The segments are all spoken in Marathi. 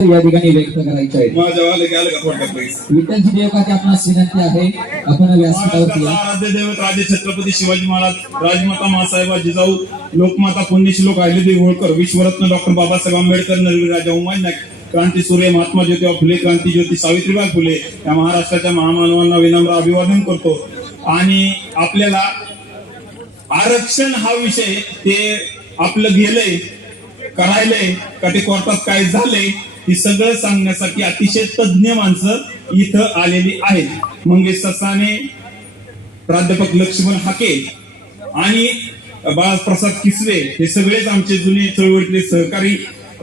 या ठिकाणी व्यक्त करायचे विठ्ठलजी देवकाची आपणास विनंती आहे आपण व्यासपीठावरती आराध्य दैवत राजे छत्रपती शिवाजी महाराज राजमाता मासाहेबा जिजाऊ लोकमाता पुण्यश्लोक अहिल्यादेवी होळकर विश्वरत्न डॉक्टर बाबासाहेब आंबेडकर नरवीर राजा उमाजी नाईक क्रांती सूर्य महात्मा ज्योतिबा फुले क्रांती ज्योती सावित्रीबाई फुले या महाराष्ट्राच्या महामानवांना विनम्र अभिवादन करतो. आणि आपल्याला आरक्षण हा विषय ते आपलं गेलंय करायलंय का ते कोर्टात काय झालंय हे सगळं सांगण्यासाठी अतिशय तज्ज्ञ माणसं इथं आलेली आहेत. मंगेश ससाने प्राध्यापक लक्ष्मण हाके आणि बाळाप्रसाद किसवे हे सगळेच आमचे जुने चळवळीतले सहकारी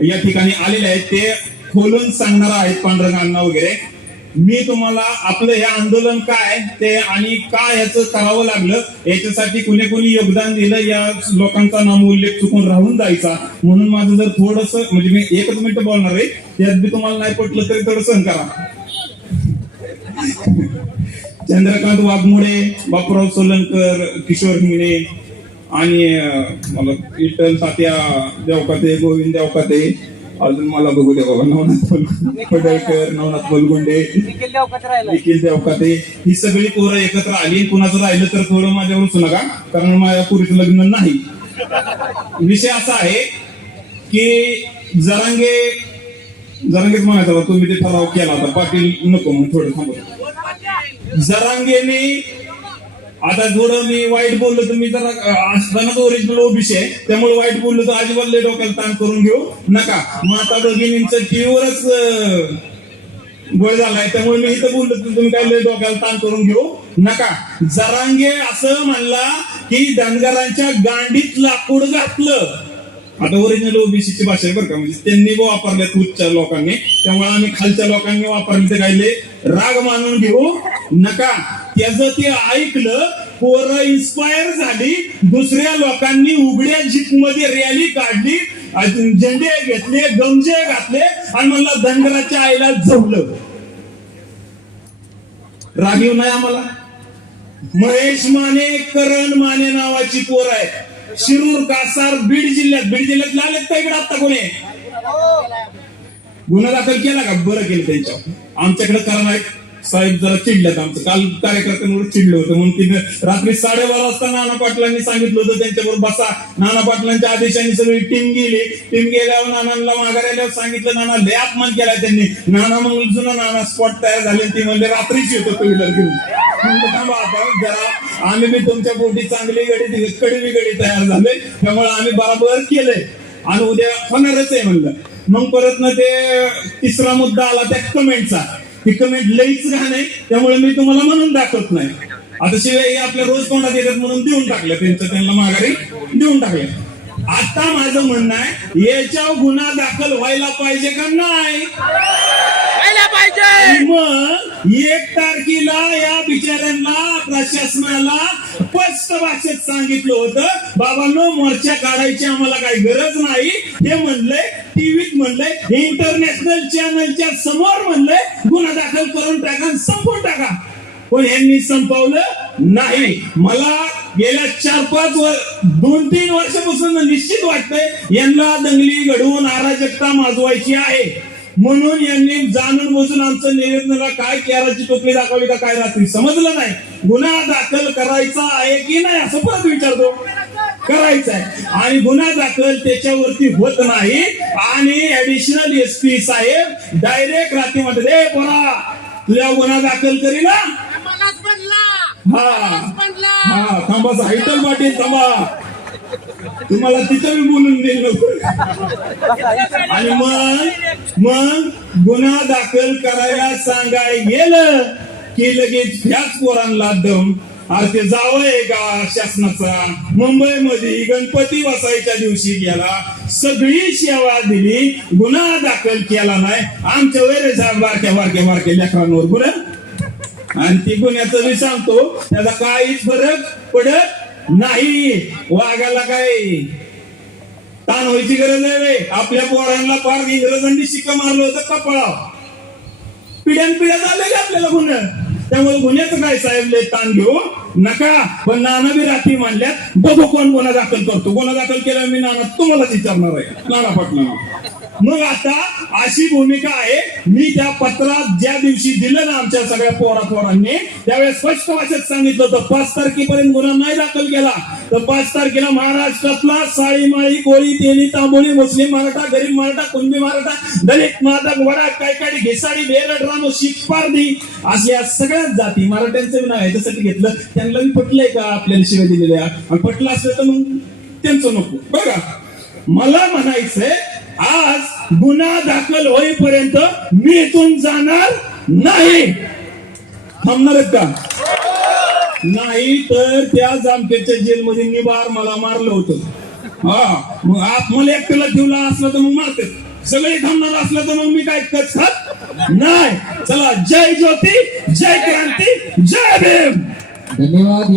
या ठिकाणी आलेले आहेत. ते खोलून सांगणार आहेत पांढरंगांना वगैरे. मी तुम्हाला आपलं हे आंदोलन काय ते आणि का याचं करावं लागलं याच्यासाठी कुणी कुणी योगदान दिलं या लोकांचा नाम उल्लेख चुकून राहून जायचा. म्हणून माझं जर थोडस म्हणजे मी एकच मिनिट बोलणार आहे त्यात बी तुम्हाला नाही पटलं तरी थोडं सहन करा. चंद्रकांत वाघमोडे बापूराव सोलंकर किशोर हिंगणे आणि मला विठ्ठल तात्या देवकाते गोविंद देवकाते अजून मला बघू द्या बाबा नवनाथ पडळकर नवनाथ बलगुंडे. निखिल देवकाते ही सगळी पोरं एकत्र आली. कुणाचं राहिलं तर थोडं माझ्यावर नका कारण माझ्या पुरीचं लग्न नाही. विषय असा आहे की जरांगे जरांगेच म्हणायचं तुम्ही ते ठराव केला होता. पाटील नको म्हणून थोडं थांबव जरांगेने आता थोडं मी वाईट बोललो तर मी जरा असताना असतानाच ओरिजिनल ओबीसी आहे. त्यामुळे वाईट बोललो तर अजिबात लय डोक्याला ताण करून घेऊ नका. माता भगिनींचं टीव्हीवरच गोळ झालाय. त्यामुळे मी इथं बोललो तर तुम्ही काय लय डोक्याला ताण करून घेऊ नका. जरांगे असं म्हणला की धनगरांच्या गांडीत लाकूड घातलं. आता ओरिजिनल ओबीसीची भाषा आहे बरं का. म्हणजे त्यांनी वापरल्यात उच्च लोकांनी. त्यामुळे आम्ही खालच्या लोकांनी वापरले ते कायले राग मानून घेऊ नका. त्याचं ते ऐकलं पोरं इन्स्पायर झाली दुसऱ्या लोकांनी उघड्या जीपमध्ये रॅली काढली झेंडे घेतले गमजे घातले आणि म्हणलं धनगराच्या आईला जवलं रागीव नाही आम्हाला. महेश माने करण माने नावाची पोर आहे शिरूर कासार बीड जिल्ह्यात बीड जिल्ह्यात आलेत का इकडे आता कोणी? गुन्हा दाखल केला का? बरं केलं त्यांच्या आमच्याकडे कारण आहे साहेब जरा चिडल्यात आमचं. काल कार्यकर्त्यांवर चिडलं होतं. म्हणून तिने रात्री साडेबारा वाजता नाना पाटलांनी सांगितलं होतं त्यांच्यावर बसा. नाना पाटलांच्या आदेशाने सगळी टीम गेली. टीम गेल्यावर नानांना माघारी आल्यावर सांगितलं नाना लय अपमान केला त्यांनी. नाना मग जुना नाना स्पॉट तयार झाले ती म्हणले रात्रीच येतो टू व्हीलर घेऊन थांबा आता जरा आम्ही बी तुमच्या पोटी चांगली गडी कडवी गडी तयार झाले त्यामुळे आम्ही बरोबर केलंय. आणि उद्या होणारच आहे म्हणलं. मग परत ना ते तिसरा मुद्दा आला त्या कमेंटचा ती कमेंट लईच घाण आहे त्यामुळे मी तुम्हाला म्हणून दाखवत नाही. आता शिवाय हे आपल्या रोज तोंडात येतात म्हणून देऊन टाकलं त्यांचं त्यांना माघारी देऊन टाकलं. आता माझं म्हणणं आहे याच्यावर गुन्हा दाखल व्हायला पाहिजे का नाही? आणि मग एक तारखेला या बिचाऱ्यांना प्रशासनाला स्पष्ट भाषेत सांगितलं होतं बाबांनो मोर्चा काढायची आम्हाला काही गरज नाही. हे म्हणलंय टीव्हीत म्हणलंय इंटरनॅशनल चॅनलच्या समोर म्हणलंय गुन्हा दाखल करून टाका आणि संपवून टाका. पण यांनी संपवलं नाही. मला गेल्या चार पाच वर दोन तीन वर्षापासून निश्चित वाटतंय यांना दंगली घडवून अराजकता माजवायची आहे. म्हणून यांनी जाणून बुजून आमचं निवेदनाला काय केराची टोपली दाखवली का काय रात्री समजलं नाही. गुन्हा दाखल करायचा आहे की नाही असं परत विचारतो. करायचा आहे. आणि गुन्हा दाखल त्याच्यावरती होत नाही. आणि ऍडिशनल एस पी साहेब डायरेक्ट रात्री म्हणतात ए पोरा तुझ्या गुन्हा दाखल करी ना. हा. हा थांबा साहित्य पाटील थांबा. तुम्हाला तिथं मी बोलून देईल आणि मग मग गुन्हा दाखल करायला सांगाय गेलं की लगेच ह्याच पोरांना दम. अरे ते जावंय का शासनाचा? मुंबईमध्ये गणपती बसायच्या दिवशी गेला. सगळी सेवा दिली. गुन्हा दाखल केला नाही. आमच्या वैरे बारक्या बारक्या बारक्या लेकरांवर बरं आणि ती गुन्ह्याचं मी सांगतो त्याचा काहीच फरक पडत नाही वाघाला काय? ताण व्हायची गरज आहे रे. आपल्या पोरांना फार इंग्रजांनी शिक्का मारलं होतं कपाळा पिढ्यान पिढ्या झाले का आपल्याला गुन्हा. त्यामुळे गुन्ह्याचं काय साहेब ताण घेऊ? नका. पण नाना बी रात्री मांडल्यात. बघू कोण गुन्हा दाखल करतो. गुन्हा दाखल केला मी नाना तुम्हालाच विचारणार आहे. नाना पाटला मग आता अशी भूमिका आहे. मी त्या पत्रात ज्या दिवशी दिलं ना आमच्या सगळ्या पोरा पोरांनी त्यावेळेस स्पष्ट भाषेत सांगितलं होतं पाच तारखेपर्यंत गुन्हा नाही दाखल केला. तर पाच तारखेला महाराष्ट्रातला साळीमाळी कोळी तेली तांबोळी मुस्लिम मराठा गरीब मराठा कुणबी मराठा दलित मादक वडा कायकाडी घेसाडी बेरड रानो शिकपारदी अशी या सगळ्याच जाती मराठ्यांचं मी नाव याच्यासाठी घेतलं त्यांना मी पटलंय का आपल्याला शिवाय दिलेल्या? पटलं असलं तर मग त्यांचं नको. बघा मला म्हणायचंय आज गुन्हा दाखल होईपर्यंत मी इथून जाणार नाही. थांबणार का? नाही तर त्या जामखेडच्या जेलमध्ये निबार मला मारलं होतं. हा मग आप मला एकट्याला ठेवला असलं तर मग मारते. सगळे थांबणार असलं तर मग मी काय कच खात नाही. चला जय ज्योती जय क्रांती जय भीम. धन्यवाद